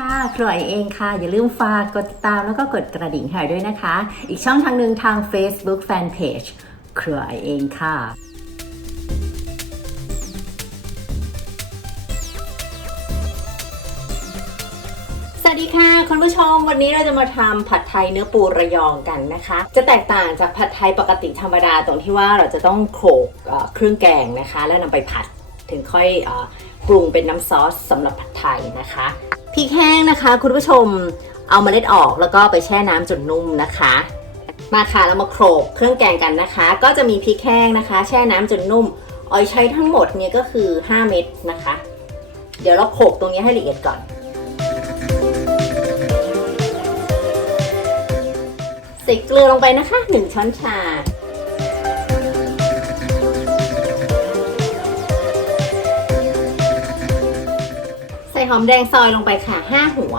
ค่ะครัวเองค่ะ อย่าลืมฝากกดติดตามแล้วก็กดกระดิ่งให้ด้วยนะคะ อีกช่องทางหนึ่งทาง Facebook Fanpage ครัวเองค่ะสวัสดีค่ะคุณผู้ชมวันนี้เราจะมาทำผัดไทยเนื้อปูระยองกันนะคะ จะแตกต่างจากผัดไทยปกติธรรมดาตรงที่ว่าเราจะต้องโขลกเครื่องแกงนะคะ แล้วนำไปผัดถึงค่อยอปรุงเป็นน้ำซอสสำหรับผัดไทยนะคะ พริกแห้งนะคะ คุณผู้ชมเอาเมล็ดออกแล้วก็ไปแช่น้ำจนนุ่มนะคะ มาค่ะเรามาโขลกเครื่องแกงกันนะคะ ก็จะมีพริกแห้งนะคะ แช่น้ำจนนุ่มออยใช้ทั้งหมดเนี่ยก็คือ 5 เม็ดนะคะ เดี๋ยวเราโขลกตรงนี้ให้ละเอียดก่อน ใส่เกลือลงไปนะคะ 1 ช้อนชา หอมแดงซอยลงไปค่ะ 5 หัว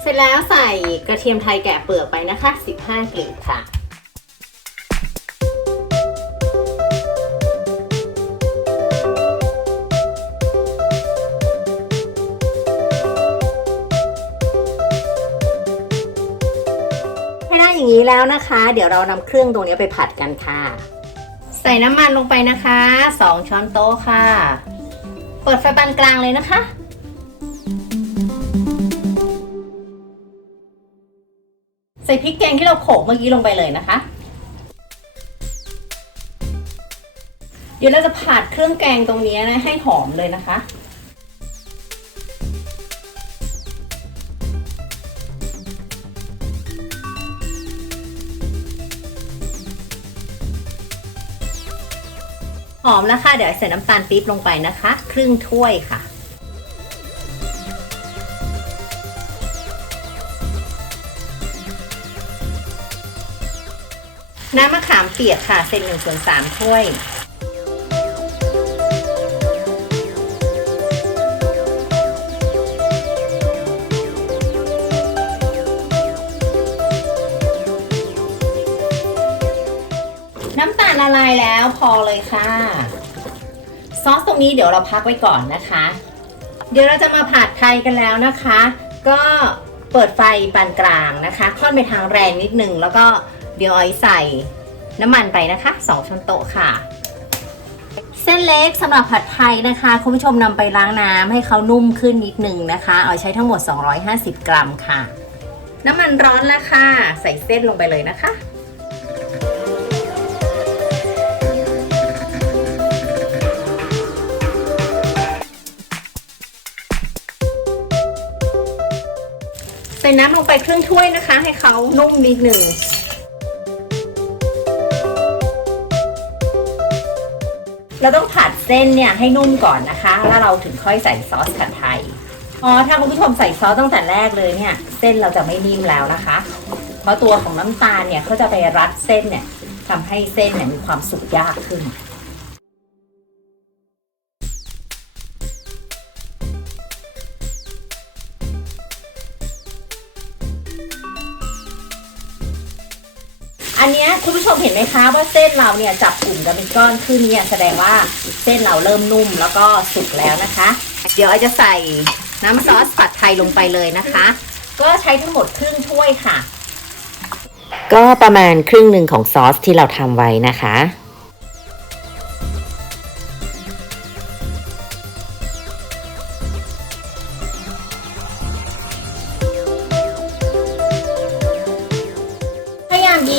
เสร็จแล้วใส่กระเทียมไทยแกะเปลือกไปนะคะ 15กลีบค่ะ อย่างนี้แล้วนะคะ เดี๋ยวเรานำเครื่องตรงนี้ไปผัดกันค่ะ ใส่น้ำมันลงไปนะคะ 2 ช้อนโต๊ะค่ะเปิดไฟปานกลางเลยนะคะ ใส่พริกแกงที่เราโขลกเมื่อกี้ลงไปเลยนะคะ เดี๋ยวเราจะผัดเครื่องแกงตรงนี้นะให้หอมเลยนะคะ หอมแล้วค่ะเดี๋ยวใส่น้ำตาลปี๊บลงไปนะคะ ครึ่งถ้วยค่ะ น้ำมะขามเปียกค่ะเศษหนึ่งส่วนสามถ้วย น้ำตาลละลายแล้วพอเลยค่ะ ซอสตรงนี้เดี๋ยวเราพักไว้ก่อนนะคะ เดี๋ยวเราจะมาผัดไทยกันแล้วนะคะ ก็เปิดไฟปานกลางนะคะค่อนไปทางแรงนิดนึงแล้วก็เดี๋ยวออยใส่น้ำมันไปนะคะ 2ช้อนโต๊ะค่ะ เส้นเล็กสำหรับผัดไทยนะคะคุณผู้ชมนำไปล้างน้ำให้เขานุ่มขึ้นนิดนึงนะคะออยใช้ทั้งหมด 250 กรัมค่ะ น้ำมันร้อนแล้วค่ะ ใส่เส้นลงไปเลยนะคะ น้ำลงไปครึ่งถ้วยนะคะ ให้เขานุ่มนิดหนึ่งเราต้องผัดเส้นเนี่ยให้นุ่มก่อนนะคะ แล้วเราถึงค่อยใส่ซอสผัดไทยอ๋อถ้าคุณผู้ชมใส่ซอสตั้งแต่แรกเลยเนี่ย เส้นเราจะไม่นิ่มแล้วนะคะ เพราะตัวของน้ำตาลเนี่ยเขาจะไปรัดเส้นเนี่ยทำให้เส้นเนี่ยมีความสุกยากขึ้น อันนี้คุณผู้ชมเห็นไหมคะว่าเส้นเราเนี่ยจับกลุ่มกันเป็นก้อนขึ้นเนี่ยแสดงว่าเส้นเราเริ่มนุ่มแล้วก็สุกแล้วนะคะ เดี๋ยวอาจจะใส่น้ำซอสผัดไทยลงไปเลยนะคะ ก็ใช้ทั้งหมดครึ่งถ้วยค่ะ ก็ประมาณครึ่งหนึ่งของซอสที่เราทำไว้นะคะ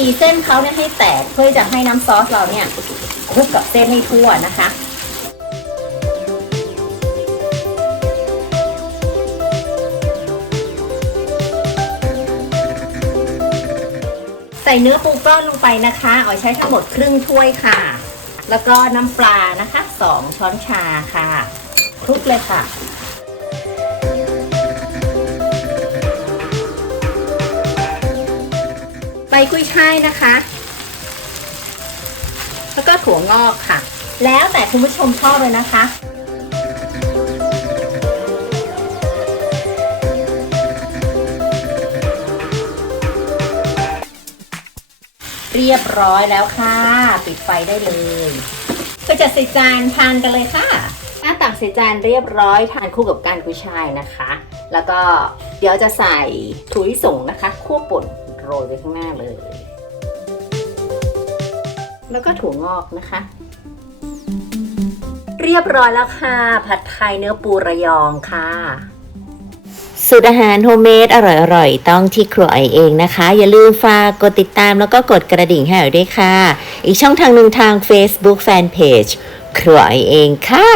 ผีเส้นเขาเนี่ยให้แตกเพื่อจะให้น้ำซอสเราเนี่ยคลุกกับเส้นให้ทั่วนะคะใส่เนื้อปูก้อนลงไปนะคะอ๋อยใช้ทั้งหมดครึ่งถ้วยค่ะ แล้วก็น้ำปลานะคะ 2 ช้อนชาค่ะ คลุกเลยค่ะ กุ้ยช่ายนะคะ แล้วก็ถั่วงอกค่ะ แล้วแต่คุณผู้ชมชอบเลยนะคะเรียบร้อยแล้วค่ะ ปิดไฟได้เลย ก็จะใส่จานทานกันเลยค่ะหน้าตักใส่จานเรียบร้อยทานคู่กับการกุยช่ายนะคะ แล้วก็เดี๋ยวจะใส่ถั่วลิสงนะคะคั่วป่น โรยไว้ข้างหน้าเลย แล้วก็ถั่วงอกนะคะเรียบร้อยแล้วค่ะ ผัดไทยเนื้อปูระยองค่ะ สูตรอาหารโฮมเมดอร่อยๆ ต้องที่ครัวไอเองนะคะ อย่าลืมฝากกดติดตามแล้วก็กดกระดิ่งให้เราด้วยค่ะ อีกช่องทางหนึ่งทาง Facebook Fanpage ครัวไอเองค่ะ